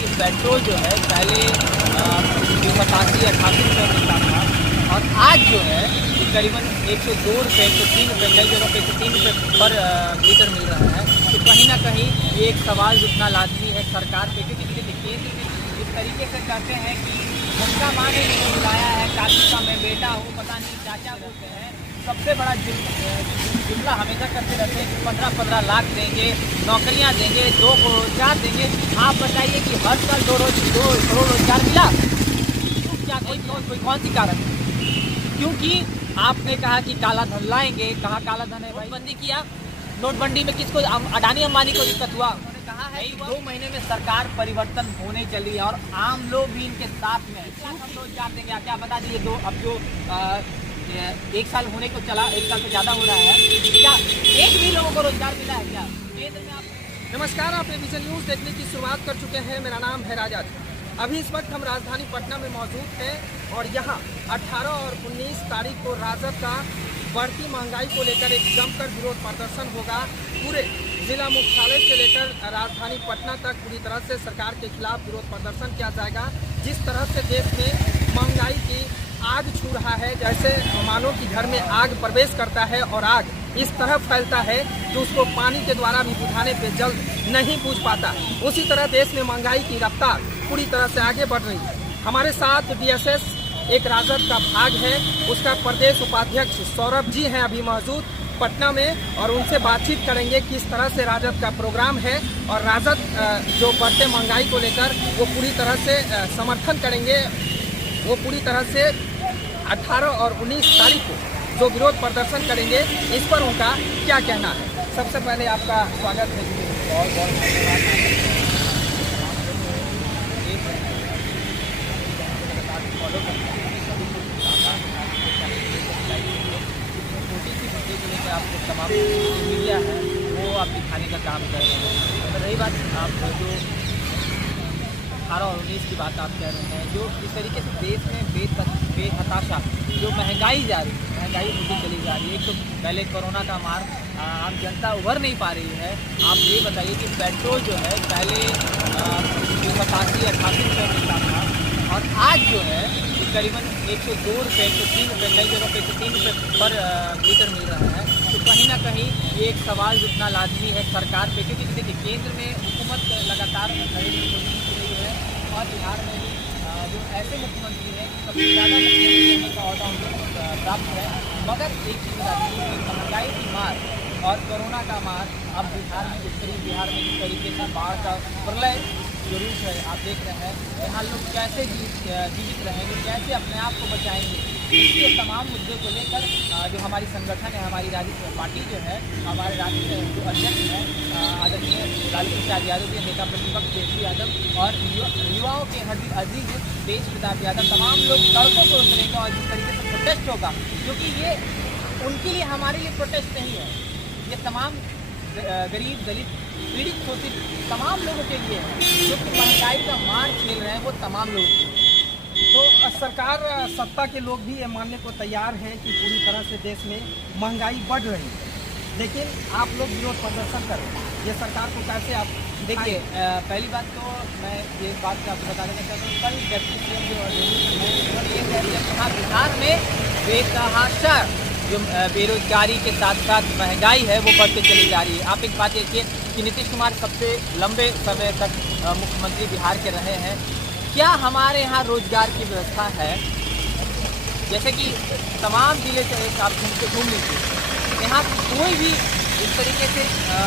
कि पेट्रोल जो है पहले 87-88 रुपये मिलता था और आज जो है करीबन 102 रुपये 103 रुपये कई जगहों पे 103 रुपये पर लीटर मिल रहा है। तो कहीं ना कहीं ये एक सवाल उठना लाजमी है सरकार पे, क्योंकि देखिए केंद्र में इस तरीके से करते हैं कि उनका माँ ने मुझे बुलाया है, काशी का मैं बेटा हूँ, पता नहीं चाचा बोलते हैं। सबसे बड़ा जुमला हमेशा करते रहते हैं कि 15-15 लाख देंगे, नौकरियां देंगे, 2 करोड़ रोजगार देंगे। आप बताइए कि हर साल 2 करोड़ रोजगार मिला? क्या कोई कौन सी कारण? क्योंकि आपने कहा कि काला धन लाएंगे। कहाँ काला धन है भाई? नोटबंदी किया, नोटबंदी में किसको? अडानी अंबानी को दिक्कत हुआ? उन्होंने कहा है 2 महीने में सरकार परिवर्तन होने चली है और आम लोग भी इनके साथ में रोजगार देंगे। क्या बता दीजिए, अब जो 1 साल होने को चला, 1 साल से ज़्यादा हो रहा है, क्या एक भी लोगों को रोजगार मिला है क्या केंद्र में? आप नमस्कार, आप विजन न्यूज़ देखने की शुरुआत कर चुके हैं। मेरा नाम है राजा। अभी इस वक्त हम राजधानी पटना में मौजूद हैं और यहाँ 18 और 19 तारीख को राजद का बढ़ती महंगाई को लेकर एक जमकर विरोध प्रदर्शन होगा। पूरे जिला मुख्यालय से लेकर राजधानी पटना तक पूरी तरह से सरकार के खिलाफ विरोध प्रदर्शन किया जाएगा। जिस तरह से देश में महंगाई की आग छू रहा है, जैसे मानो कि घर में आग प्रवेश करता है और आग इस तरह फैलता है कि उसको पानी के द्वारा भी बुझाने पे जल्द नहीं बुझ पाता। उसी तरह देश में महंगाई की रफ्तार पूरी तरह से आगे बढ़ रही है। हमारे साथ DSS एक राजद का भाग है, उसका प्रदेश उपाध्यक्ष सौरभ जी हैं अभी मौजूद पटना में, और उनसे बातचीत करेंगे किस तरह से राजद का प्रोग्राम है और राजद जो बढ़ते महंगाई को लेकर वो पूरी तरह से समर्थन करेंगे। वो पूरी तरह से 18 और 19 तारीख को जो विरोध प्रदर्शन करेंगे, इस पर उनका क्या कहना है। सबसे पहले आपका स्वागत है। बहुत बहुत धन्यवाद। छोटी सी मुद्दे को लेकर आपको तमाम मीडिया है वो आप दिखाने का काम कर रहे हैं। अगर रही बात आप जो 18 और 19 की बात आप कह रहे हैं, जो इस तरीके से देश में बेहताशा जो महंगाई जा रही है, महंगाई होती चली जा रही है। तो पहले कोरोना का मार आम जनता उभर नहीं पा रही है। आप ये बताइए कि पेट्रोल जो है पहले 87-88 रुपये मिलता था और आज जो है करीबन 102 रुपये 103 रुपये कई जगहों पे 103 रुपये पर लीटर मिल रहा है। तो कहीं ना कहीं ये एक सवाल उठना लाजमी है सरकार पे, क्योंकि देखिए केंद्र में हुकूमत लगातार नरेंद्र मोदी की रही है और बिहार में भी जो ऐसे मुख्यमंत्री हैं सबसे ज़्यादा मुख्यमंत्री का ऑर्डर उनको प्राप्त है। मगर एक चीज़ बता दीजिए, महंगाई की मार और कोरोना का मार अब बिहार में, उत्तरी बिहार में जिस तरीके से बाढ़ का प्रलय जो रूप है आप देख रहे हैं, यहाँ लोग कैसे जीवित रहेंगे, कैसे अपने आप को बचाएंगे, इसके तमाम मुद्दे को लेकर जो हमारी संगठन है, हमारी राजनीतिक पार्टी जो है, हमारे राज्य के जो अध्यक्ष हैं आदरणीय लालू प्रसाद यादव के नेता प्रतिपक्ष तेजस्वी यादव और युवाओं के अजीज तेज प्रताप यादव, तमाम लोग सड़कों पर उतरेंगे और जिस तरीके से प्रोटेस्ट होगा, क्योंकि ये उनके लिए, हमारे लिए प्रोटेस्ट नहीं है, ये तमाम गरीब दलित पीड़ित शोषित तमाम लोगों के लिए है, जो कि महंगाई का मार झेल रहे हैं वो तमाम लोग। तो सरकार, सत्ता के लोग भी ये मानने को तैयार हैं कि पूरी तरह से देश में महंगाई बढ़ रही है, लेकिन आप लोग विरोध प्रदर्शन कर रहे हैं। ये सरकार को कैसे आप देखिए, पहली बात तो मैं ये बात आपको बता देना चाहता हूँ, कल डिप्टी CM जो उन्होंने ये कह दिया कि हाँ बिहार में बेतहाशा जो बेरोजगारी के साथ साथ महंगाई है वो बढ़ते चली जा रही है। आप एक बात देखिए कि नीतीश कुमार सबसे लंबे समय तक मुख्यमंत्री बिहार के रहे हैं। क्या हमारे यहाँ रोजगार की व्यवस्था है? जैसे कि तमाम जिले से आप घूम लीजिए, यहाँ कोई भी इस तरीके से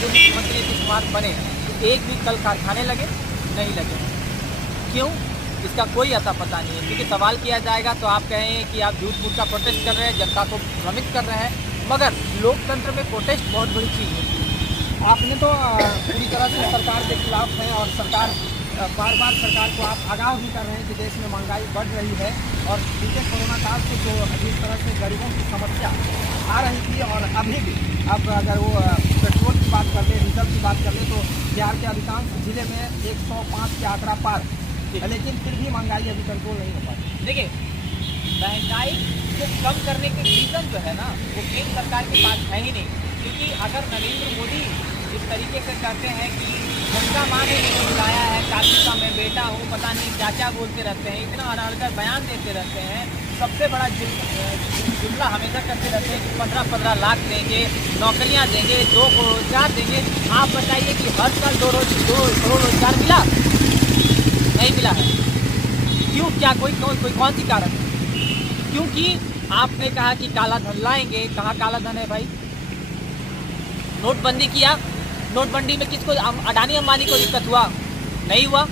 जो मुख्यमंत्री नीतीश कुमार बने तो एक भी कल कारखाने लगे नहीं लगे। क्यों? इसका कोई अता पता नहीं है, क्योंकि सवाल किया जाएगा तो आप कहें कि आप झूठ मूठ का प्रोटेस्ट कर रहे हैं, जनता को भ्रमित कर रहे हैं, मगर लोकतंत्र में प्रोटेस्ट बहुत बड़ी चीज़ होती है। आपने तो पूरी तरह से सरकार के खिलाफ हैं और सरकार बार बार सरकार को आप आगाह भी कर रहे हैं कि देश में महंगाई बढ़ रही है और बीते कोरोना काल से जो जिस तरह से गरीबों की समस्या आ रही थी और अभी भी, अब अगर वो पेट्रोल की बात कर ले, डीजल की बात कर ले, तो बिहार के अधिकांश जिले में 105 के आंकड़ा पार, लेकिन फिर भी महंगाई अभी कंट्रोल नहीं हो पाती। देखिए, महंगाई को कम करने के रीज़न जो है ना वो केंद्र सरकार के पास है ही नहीं, क्योंकि अगर नरेंद्र मोदी इस तरीके से कहते हैं कि गंगा माँ ने मुझे बुलाया है, काशी का मैं बेटा हूँ, पता नहीं क्या क्या बोलते रहते हैं, इतना अनर्गल बयान देते रहते हैं। सबसे बड़ा जुमला हमेशा करते रहते हैं कि 15-15 लाख देंगे, नौकरियाँ देंगे, 2 करोड़ रोजगार देंगे। आप बताइए कि हर साल 2 करोड़ रोजगार मिला? नहीं मिला है। क्यों? क्या कोई कौन सी कारण है? क्योंकि आपने कहा कि काला धन लाएंगे। कहाँ काला धन है भाई? नोटबंदी किया, नोटबंदी में किसको, अडानी अंबानी को दिक्कत हुआ? नहीं हुआ।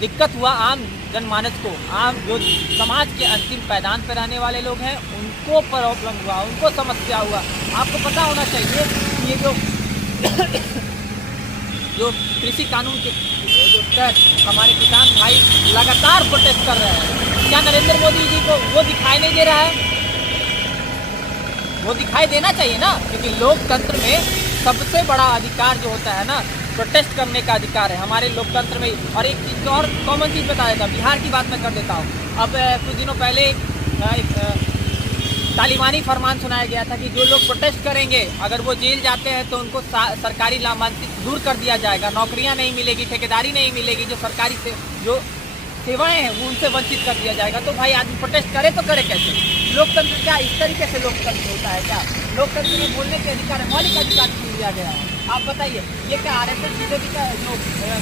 दिक्कत हुआ आम जनमानस को, आम जो समाज के अंतिम पैदान पर रहने वाले लोग हैं उनको प्रॉब्लम हुआ, उनको समस्या हुआ। आपको पता होना चाहिए कि ये जो कृषि कानून के जो तहत हमारे किसान भाई लगातार प्रोटेस्ट कर रहे हैं, क्या नरेंद्र मोदी जी को वो दिखाई नहीं दे रहा है? वो दिखाई देना चाहिए ना, क्योंकि लोकतंत्र में सबसे बड़ा अधिकार जो होता है ना, प्रोटेस्ट करने का अधिकार है हमारे लोकतंत्र में। और एक चीज़ और कॉमन चीज़ बता देता हूँ, बिहार की बात मैं कर देता हूँ। अब कुछ दिनों पहले एक तालिबानी फरमान सुनाया गया था कि जो लोग प्रोटेस्ट करेंगे अगर वो जेल जाते हैं तो उनको सरकारी लाभांकित दूर कर दिया जाएगा, नौकरियां नहीं मिलेगी, ठेकेदारी नहीं मिलेगी, जो सरकारी से जो सेवाएं हैं वो उनसे वंचित कर दिया जाएगा। तो भाई आदमी प्रोटेस्ट करे तो करे कैसे? लोकतंत्र क्या इस तरीके से लोकतंत्र होता है क्या? लोकतंत्र में बोलने के अधिकार है, मौलिक अधिकार छीन लिया गया है। आप बताइए, ये क्या आरएसएस बीजेपी का जो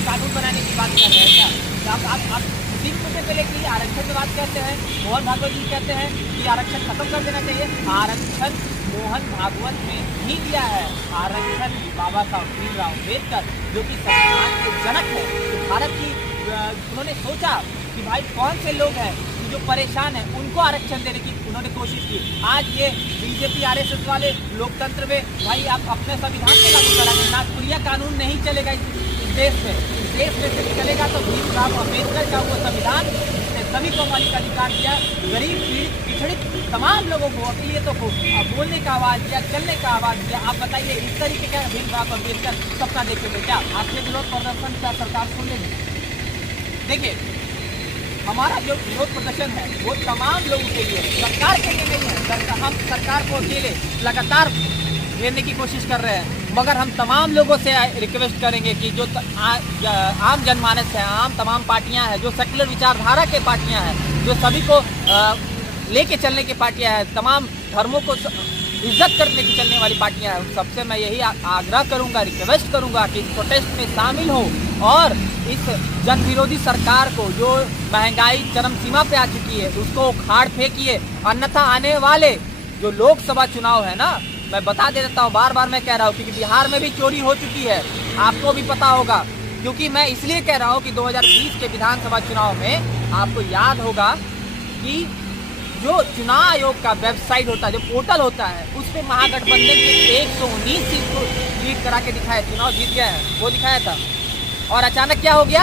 कानून बनाने की बात कर रहे हैं क्या? आप इसी मुद्दे पे लेके आरक्षण की बात करते हैं। मोहन भागवत जी कहते हैं कि आरक्षण खत्म कर देना चाहिए। आरक्षण मोहन भागवत ने ही दिया है। आरक्षण बाबा साहब भीमराव अम्बेडकर जो कि संविधान के जनक है, तो भारत की उन्होंने सोचा कि भाई कौन से लोग हैं जो परेशान हैं उनको आरक्षण देने की उन्होंने कोशिश की। आज ये बीजेपी आरएसएस वाले लोकतंत्र में भाई आप अपने संविधान को लागू कराएंगे, नागपुरिया कानून नहीं चलेगा इस देश में। इस देश में सिर्फ चलेगा तो भीमराव अम्बेडकर का वो संविधान जिसने सभी को मौलिक अधिकार दिया, गरीब पीड़ित पिछड़ित तमाम लोगों को, अकलियतों को बोलने का आवाज़ दिया, चलने का आवाज़ दिया। आप बताइए इस तरीके का भीमराव अम्बेडकर सपना देखेंगे क्या? आपके विरोध प्रदर्शन क्या सरकार सुन लेगी? देखिए, हमारा जो विरोध प्रदर्शन है वो तमाम लोगों के लिए, सरकार के लिए नहीं है। हम सरकार को अकेले लगातार घेरने की कोशिश कर रहे हैं, मगर हम तमाम लोगों से रिक्वेस्ट करेंगे कि जो आम जनमानस है, आम तमाम पार्टियां हैं, जो सेकुलर विचारधारा के पार्टियां हैं, जो सभी को लेके चलने की पार्टियां हैं, तमाम धर्मों को इज्जत करने की चलने वाली पार्टियां हैं, उन सबसे मैं यही आग्रह करूंगा, रिक्वेस्ट करूंगा कि इस प्रोटेस्ट में शामिल हो और इस जन विरोधी सरकार को, जो महंगाई चरम सीमा पे आ चुकी है, उसको उखाड़ फेंकिए। अन्यथा आने वाले जो लोकसभा चुनाव है ना, मैं बता देता हूँ, बार बार मैं कह रहा हूँ, क्योंकि बिहार में भी चोरी हो चुकी है, आपको भी पता होगा। क्योंकि मैं इसलिए कह रहा हूँ कि 2020 के विधानसभा चुनाव में आपको याद होगा कि जो चुनाव आयोग का वेबसाइट होता है, जो पोर्टल होता है, उस पर महागठबंधन के 119 सीट को लीड करा के दिखाया, चुनाव जीत गया है, वो दिखाया था। और अचानक क्या हो गया,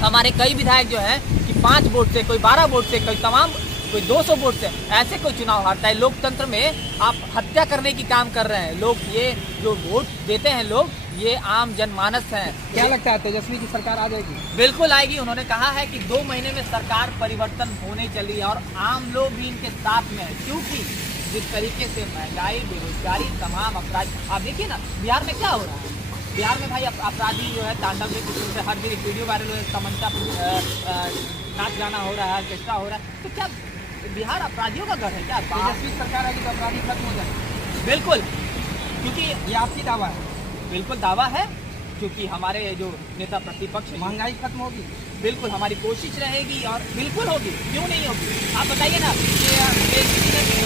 हमारे कई विधायक जो हैं कि 5 वोट से, कोई 12 वोट से, कोई 200 वोट से, ऐसे कोई चुनाव हारता है। लोकतंत्र में आप हत्या करने की काम कर रहे हैं लोग। ये जो वोट देते हैं लोग, ये आम जनमानस हैं। क्या लगता है तेजस्वी की सरकार आ जाएगी? बिल्कुल आएगी। उन्होंने कहा है कि 2 महीने में सरकार परिवर्तन होने चली है और आम लोग भी इनके साथ में है, क्योंकि जिस तरीके से महंगाई, बेरोजगारी, तमाम अपराध, आप देखिए ना बिहार में क्या हो रहा है। बिहार में भाई अपराधी जो है तांडव के किस्म से हर दिन एक वीडियो वायरल हो, तमंचा नाच गाना हो रहा है, ऑर्केस्ट्रा हो रहा है। तो क्या बिहार अपराधियों का घर है क्या? तेजस्वी सरकार आएगी तो अपराधी खत्म हो जाए? बिल्कुल, क्योंकि ये आपकी दावा है? बिल्कुल दावा है, क्योंकि हमारे जो नेता प्रतिपक्ष है, महंगाई खत्म होगी? बिल्कुल हमारी कोशिश रहेगी और बिल्कुल होगी, क्यों नहीं होगी। आप बताइए ना कि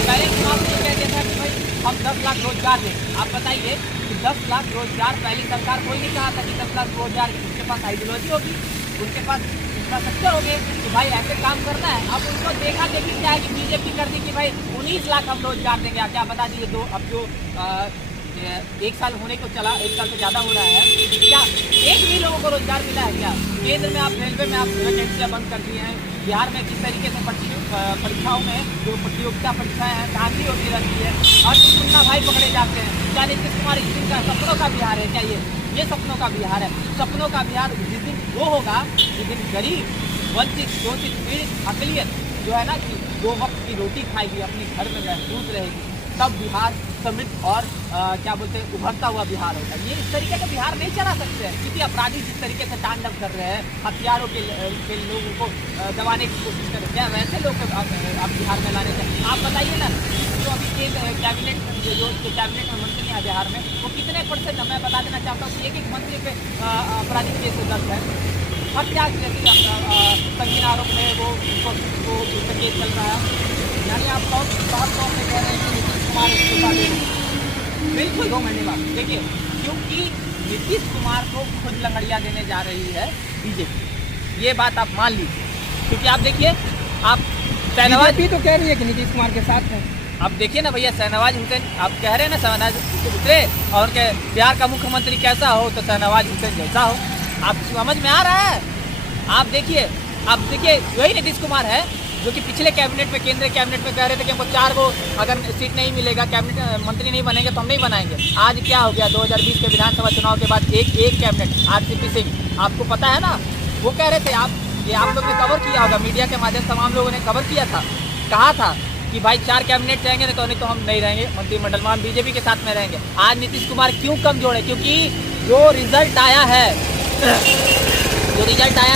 पहले चुनाव में कह दिया था कि भाई हम 10 लाख रोजगार दें। आप बताइए कि 10 लाख रोजगार पहली सरकार कोई नहीं कहा था कि 10 लाख रोजगार, उनके पास आइडियोलॉजी होगी, उनके पास इंफ्रास्ट्रक्चर हो गए कि भाई ऐसे काम करना है। अब उनको देखा देखी क्या है कि बीजेपी कर दी कि भाई 19 लाख हम रोजगार देंगे। क्या बता दीजिए, अब जो 1 साल होने को चला, 1 साल से ज़्यादा हो रहा है, क्या एक भी लोगों को रोजगार मिला है क्या? केंद्र में आप, रेलवे में आप वैकेंसियाँ बंद कर दी हैं। बिहार में किस तरीके से परीक्षाओं में जो प्रतियोगिता परीक्षाएं हैं धांधली होती रहती है, हर दिन मुन्ना भाई पकड़े जाते हैं। क्या नीतीश कुमार इस दिन का सपनों का बिहार है क्या? ये सपनों का बिहार है। सपनों का बिहार जिस दिन वो होगा जिस दिन गरीब, वंचित, शोषित, पीड़ित, अकलियत जो है ना कि 2 वक्त की रोटी खाएगी, अपने घर में महफूज रहेगी, तब बिहार समृद्ध और क्या बोलते हैं उभरता हुआ बिहार होगा। ये इस तरीके का बिहार नहीं चला सकते हैं, क्योंकि अपराधी जिस तरीके से तांडव कर रहे हैं, हथियारों के लोगों को दबाने की कोशिश कर रहे हैं, क्या वैसे लोग आप बिहार में लाने चाहिए? आप बताइए ना, जो अभी कैबिनेट जो कैबिनेट में मंत्री हैं बिहार में, वो कितने % मैं बता देना चाहता हूँ कि एक मंत्री पे आपराधिक केस दर्ज है। हत्या जैसे संगीन आरोप में वो उस पर केस चल रहा है। यानी आप बहुत साफ तौर से कह रहे हैं कि नीतीश कुमार इस्तीफा देंगे। बिल्कुल 2 महीने बाद देखिए, क्योंकि नीतीश कुमार को खुद लंगड़िया देने जा रही है बीजेपी, ये बात आप मान लीजिए। क्योंकि आप देखिए, आप शहनवाज भी तो कह रही है कि नीतीश कुमार के साथ है। आप देखिए ना भैया, शहनवाज हुसैन, आप कह रहे हैं ना शहनवाज उतरे और के बिहार का मुख्यमंत्री कैसा हो, तो शहनवाज हुसैन जैसा हो। आप समझ में आ रहा है? आप देखिए वही नीतीश कुमार है जो कि पिछले कैबिनेट में, केंद्रीय कैबिनेट में कह रहे थे कि हमको 4 को अगर सीट नहीं मिलेगा, कैबिनेट मंत्री नहीं बनेंगे तो हम नहीं बनाएंगे। आज क्या हो गया? 2020 के विधानसभा चुनाव के बाद एक कैबिनेट आरसीपी सिंह, आपको पता है ना, वो कह रहे थे, आप लोग ने कवर किया होगा, मीडिया के माध्यम से तमाम लोगों ने कवर किया था, कहा था कि भाई 4 कैबिनेट रहेंगे, नहीं तो हम नहीं रहेंगे मंत्रिमंडल में, हम बीजेपी के साथ में रहेंगे। आज नीतीश कुमार क्यों कमजोर है? क्योंकि जो रिजल्ट आया है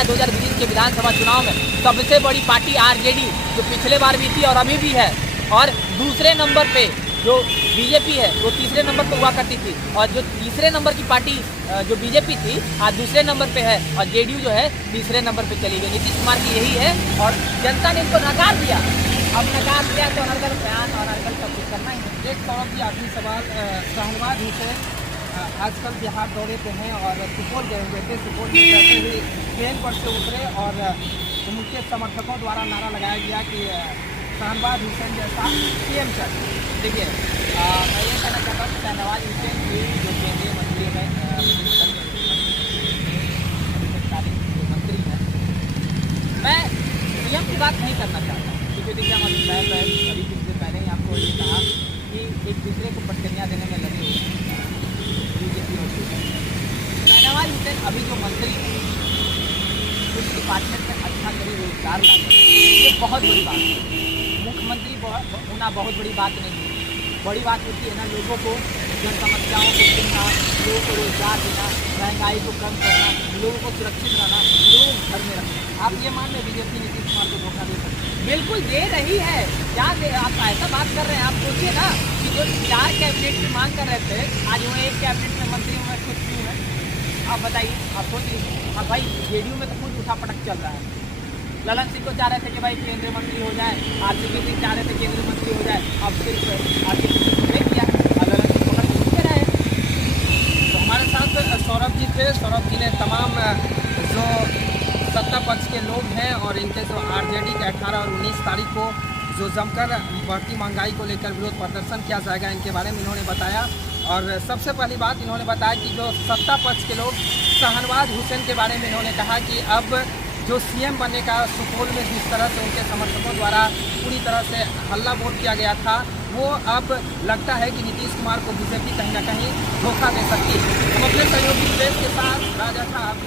2020 के विधानसभा चुनाव में, सबसे बड़ी पार्टी आरजेडी, जो पिछले बार भी थी और अभी भी है, और दूसरे नंबर पे जो बीजेपी है वो तीसरे नंबर पे हुआ करती थी, और जो तीसरे नंबर की पार्टी जो बीजेपी थी आज दूसरे नंबर पे है, और जेडीयू जो है तीसरे नंबर पे चली गई। नीतीश कुमार की यही है, और जनता ने इसको नकार दिया। अब नकार दिया तो अनर्गल बयान और अनर्गल सब कुछ करना ही है। एक सौरभ जी, आखिरी सवाल, शहनवाज हुसैन आजकल बिहार दौरे पे हैं और सुपौल गए हुए थे। सुपौल में जाते हुए ट्रेन पर से उतरे और उनके समर्थकों द्वारा नारा लगाया गया कि शहनवाज हुसैन जैसा सीएम चाहिए। देखिए, मैं ये कहना चाहता हूँ कि शहनवाज हुसैन की जो केंद्रीय मंत्री है, मंत्री है, मैं सीएम की बात नहीं करना चाहता, क्योंकि देखिए हम अभी कुछ दिन पहले ही आपको ये कहा कि एक दूसरे को पटकनियाँ देने में लगे हुए हैं बीजेपी और शहनवाज हुसैन अभी जो मंत्री है, उस डिपार्टमेंट में अच्छा करे, रोजगार लाए, ये बहुत बड़ी बात है। मुख्यमंत्री होना बहुत बड़ी बात नहीं है, बड़ी बात होती है ना लोगों को, जन समस्याओं को सुनना, लोगों को रोजगार देना, महंगाई को कम करना, लोगों को सुरक्षित रहना, लोगों को घर में रखना। आप ये मान लें बीजेपी नीतीश कुमार को धोखा दे सकती है? बिल्कुल दे रही है। क्या आप ऐसा बात कर रहे हैं? आप सोचिए ना कि जो 4 कैबिनेट की मांग कर रहे थे, आज वो 1 कैबिनेट में मंत्री में खुद क्यों है? आप बताइए, आप सोच लीजिए। अब भाई जेडीयू में तो कुछ उठा पटक चल रहा है। ललन सिंह को चाह रहे थे कि भाई केंद्रीय मंत्री हो जाए, आरसीपी सिंह चाह रहे थे केंद्रीय मंत्री हो जाए, अब सिर्फ आरसीपी सिंह को नहीं किया, अब ललन सिंह को पकड़ रहे हैं। तो हमारे साथ सौरभ जी थे। सौरभ जी ने तमाम जो सत्ता पक्ष के लोग हैं और इनके जो आरजेडी के 18 और 19 तारीख को जो जमकर बढ़ती महंगाई को लेकर विरोध प्रदर्शन किया जाएगा, इनके बारे में इन्होंने बताया। और सबसे पहली बात इन्होंने बताया कि जो सत्ता पक्ष के लोग, शहनवाज हुसैन के बारे में इन्होंने कहा कि अब जो सीएम बनने का सुपौल में जिस तरह से उनके समर्थकों द्वारा पूरी तरह से हल्ला बोल किया गया था, वो अब लगता है कि नीतीश कुमार को बीजेपी कहीं ना कहीं धोखा दे सकती है। हम अपने सहयोगी प्रेस के साथ राजा था, आप